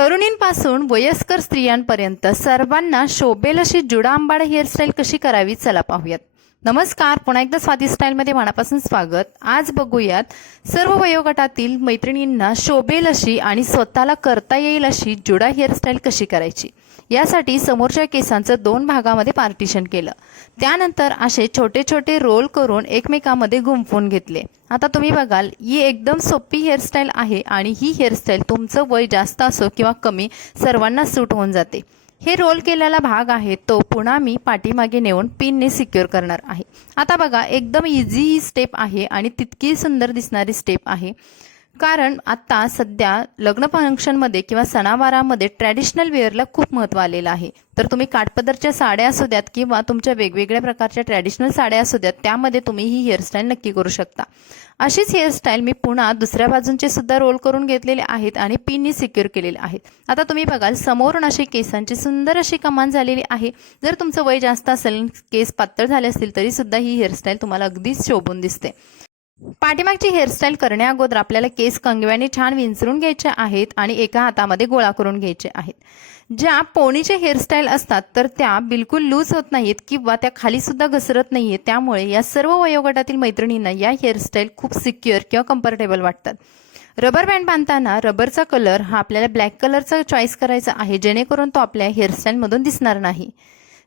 तरुणींपासून वयस्कर स्त्रियांपर्यंत सर्वांना शोभेल अशी जुडा आंबाडा हेअरस्टाईल कशी करावी? चला पाहूयात. नमस्कार पुन्हा एकदा स्वादी स्टाईलमध्ये मनापासून स्वागत. आज बघूयात सर्व वयोगटातील मैत्रिणींना शोभेल अशी आणि स्वतःला करता येईल अशी जुडा हेअरस्टाईल कशी करायची? यासाठी समोरच्या केसांचं दोन भागामध्ये पार्टिशन केलं. त्यानंतर असे छोटे छोटे रोल करून एकमेकामध्ये गुंफून घेतले. आता तुम्ही बघाल ही एकदम सोपी हेअरस्टाईल आहे आणि ही हेअरस्टाईल तुमचं वय जास्त असो किंवा कमी सर्वांना सूट होऊन जाते. हे रोल केलेला भाग आहे तो पुन्हा मी पाठीमागे नेऊन पिनने सिक्युअर करणार आहे. आता बघा एकदम इझी स्टेप आहे आणि तितकी सुंदर दिसणारी स्टेप आहे. कारण आत्ता सध्या लग्न फंक्शनमध्ये किंवा सणावारामध्ये ट्रॅडिशनल वेअरला खूप महत्त्व आलेलं आहे. तर तुम्ही काठपदरच्या साड्या असू द्यात किंवा तुमच्या वेगवेगळ्या प्रकारच्या ट्रॅडिशनल साड्या असू द्यात त्यामध्ये तुम्ही ही हेअरस्टाईल नक्की करू शकता. अशीच हेअरस्टाईल मी पुन्हा दुसऱ्या बाजूंचे सुद्धा रोल करून घेतलेले आहेत आणि पिननी सिक्युअर केलेले आहेत. आता तुम्ही बघाल समोरून अशी केसांची सुंदर अशी कमान झालेली आहे. जर तुमचं वय जास्त असेल केस पातळ झाले असतील तरी सुद्धा ही हेअरस्टाईल तुम्हाला अगदीच शोभून दिसते. पाठीमागची हेअरस्टाईल करण्याअगोदर आपल्याला केस कंगव्याने छान विंचरून घ्यायचे आहेत आणि एका हातामध्ये गोळा करून घ्यायचे आहेत. ज्या पोणीचे हेअरस्टाईल असतात तर त्या बिलकुल लूज होत नाहीत किंवा त्या खाली सुद्धा घसरत नाहीये त्यामुळे या सर्व वयोगटातील मैत्रिणींना या हेअरस्टाईल खूप सिक्युअर किंवा कम्फर्टेबल वाटतात. रबर बँड बांधताना रबरचा कलर हा आपल्याला ब्लॅक कलरचा चॉईस करायचा आहे जेणेकरून तो आपल्या हेअरस्टाईलमधून दिसणार नाही.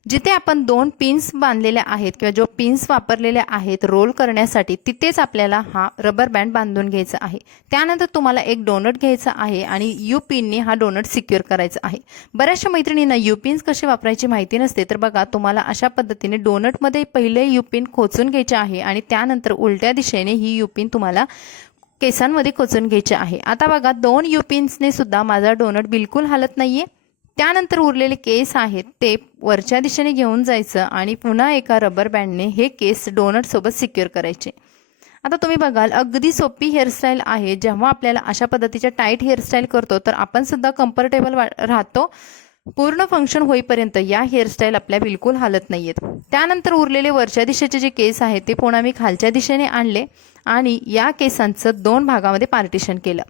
जिथे आपण दोन पिन्स बांधलेल्या आहेत किंवा जो पिन्स वापरलेल्या आहेत रोल करण्यासाठी तिथेच आपल्याला हा रबर बँड बांधून घ्यायचा आहे. त्यानंतर तुम्हाला एक डोनट घ्यायचा आहे आणि यू पिनने हा डोनट सिक्युअर करायचा आहे. बऱ्याचशा मैत्रिणींना यू पिन्स कसे वापरायची माहिती नसते तर बघा तुम्हाला अशा पद्धतीने डोनटमध्ये पहिले यू पिन खोचून घ्यायचे आहे आणि त्यानंतर उलट्या दिशेने ही यू पिन तुम्हाला केसांमध्ये खोचून घ्यायचे आहे. आता बघा दोन यू पिन्सने सुद्धा माझा डोनट बिलकुल हालत नाहीये. त्यानंतर उरलेले केस आहेत ते वरच्या दिशेने घेऊन जायचं आणि पुन्हा एका रबर बँडने हे केस डोनटसोबत सिक्युअर करायचे. आता तुम्ही बघाल अगदी सोपी हेअरस्टाईल आहे. जेव्हा आपल्याला अशा पद्धतीच्या टाईट हेअरस्टाईल करतो तर आपण सुद्धा कम्फर्टेबल राहतो. पूर्ण फंक्शन होईपर्यंत या हेअरस्टाईल आपल्या बिलकुल हालत नाही आहेत त्यानंतर उरलेले वरच्या दिशेचे जे केस आहेत ते पुन्हा मी खालच्या दिशेने आणले आणि या केसांचं दोन भागामध्ये पार्टिशन केलं.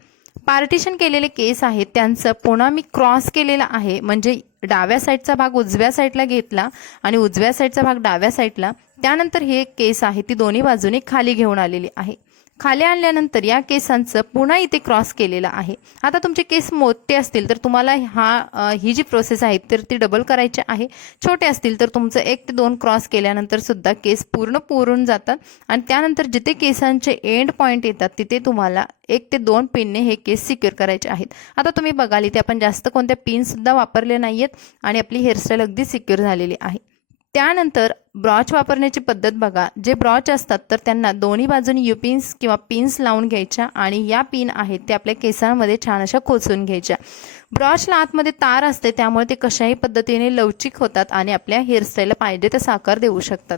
पार्टिशन केलेले केस आहेत त्यांचं पुन्हा मी क्रॉस केलेला आहे. म्हणजे डाव्या साईडचा भाग उजव्या साईडला घेतला आणि उजव्या साईडचा भाग डाव्या साईडला त्यानंतर हे केस आहे ती दोन्ही बाजूने खाली घेऊन आलेली आहे. खाली आणल्यानंतर या केसांचं पुन्हा इथे क्रॉस केलेलं आहे. आता तुमचे केस मोठे असतील तर तुम्हाला हा ही जी प्रोसेस आहे तर ती डबल करायची आहे. छोटे असतील तर तुमचं एक ते दोन क्रॉस केल्यानंतर सुद्धा केस पूर्ण पुरून जातात. आणि त्यानंतर जिथे केसांचे एंड पॉईंट येतात तिथे तुम्हाला एक ते दोन पिनने हे केस सिक्युअर करायचे आहेत. आता तुम्ही बघाल इथे आपण जास्त कोणत्या पिनसुद्धा वापरले नाही आहेत आणि आपली हेअरस्टाईल अगदी सिक्युअर झालेली आहे. त्यानंतर ब्रॉच वापरण्याची पद्धत बघा. जे ब्रॉच असतात तर त्यांना दोन्ही बाजूनी युपिन्स किंवा पिन्स लावून घ्यायच्या आणि या पिन आहेत ते आपल्या केसांमध्ये छान अशा खोचून घ्यायच्या. ब्रॉचला आतमध्ये तार असते त्यामुळे ते कशाही पद्धतीने लवचिक होतात आणि आपल्या हेअरस्टाईलला पाहिजे ते साकार देऊ शकतात.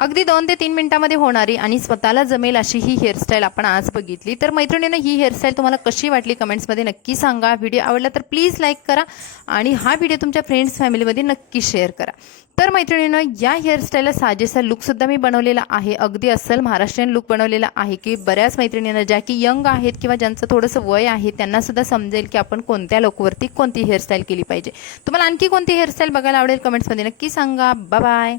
अगदी दोन ते तीन मिनिटामध्ये होणारी आणि स्वतःला जमेल अशी ही हेअरस्टाईल आपण आज बघितली. तर मैत्रिणीनं ही हेअरस्टाईल तुम्हाला कशी वाटली कमेंट्समध्ये नक्की सांगा. व्हिडिओ आवडला तर प्लीज लाईक करा आणि हा व्हिडिओ तुमच्या फ्रेंड्स फॅमिलीमध्ये नक्की शेअर करा. तर मैत्रिणीनं या हेअरस्टाईलला साजेसा लुकसुद्धा मी बनवलेला आहे. अगदी अस्सल महाराष्ट्रीयन लुक बनवलेला आहे की बऱ्याच मैत्रिणींना ज्या की यंग आहेत किंवा ज्यांचं थोडंसं वय आहे त्यांनासुद्धा समजेल की आपण कोणत्या लुकवरती कोणती हेअरस्टाईल केली पाहिजे. तुम्हाला आणखी कोणती हेअरस्टाईल बघायला आवडेल कमेंट्समध्ये नक्की सांगा. बाय